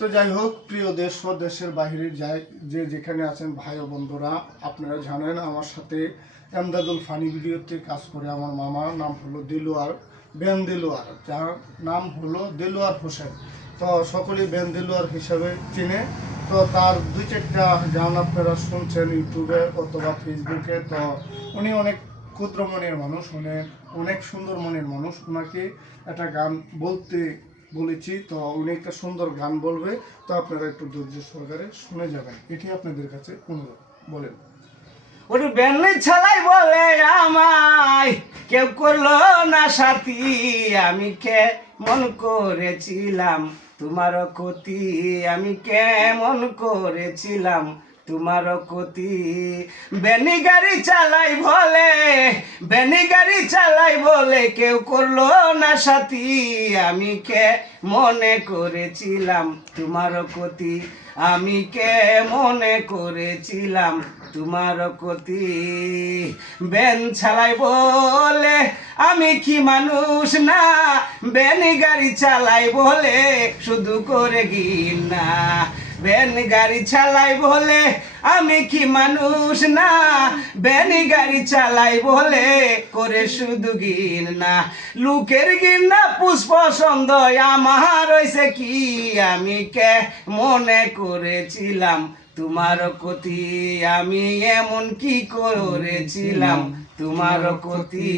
তো যাই হোক, প্রিয় দেশ ও দেশের বাইরে যাই যে যেখানে আছেন ভাই ও বন্ধুরা, আপনারা জানেন আমার সাথে এমদাদুল ফানি ভিডিওতে কাজ করে আমার মামার নাম হলো দেলোয়ার, বেন দেলোয়ার, যার নাম হলো দেলোয়ার হোসেন। তো সকলেই বেন দেলোয়ার হিসাবে চিনে। তো তার দুই চারটা গান আপনারা শুনছেন ইউটিউবে অথবা ফেসবুকে। তো উনি অনেক ক্ষুদ্র মনের মানুষ, উনি অনেক সুন্দর মনের মানুষ। ওনাকে একটা গান বলতে বলেছি, তো উনি একটা সুন্দর গান বলবে। তো আপনারা একটু ধৈর্য সহকারে শুনে যাবেন, এটি আপনাদের কাছে অনুরোধ। বলেন। ওরে বেনলে ছালাই বলে আমায় কেউ করলো না সাথী, আমি কেমন করেছিলাম তোমার ক্ষতি, আমি কেমন করেছিলাম তোমার ক্ষতি। বেনি গাড়ি চালাই বলে, বেনি গাড়ি চালাই বলে কেউ করলো না সাথী, আমি কে মনে করেছিলাম তোমার ক্ষতি, আমি কে মনে করেছিলাম তোমার ক্ষতি। বেন চালাই বলে আমি কি মানুষ না, বেনি গাড়ি চালাই বলে শুধু করে গিল না, বেন গাড়ি চালাই বলে আমি কি মানুষ না, বেনি গাড়ি চালাই বলে করে শুধু গিল না। লোকের গিন্না পুষ্প পছন্দ আমার হইছে কি, আমি কে মনে করেছিলাম তোমার ক্ষতি, আমি এমন কি করেছিলাম তোমার ক্ষতি।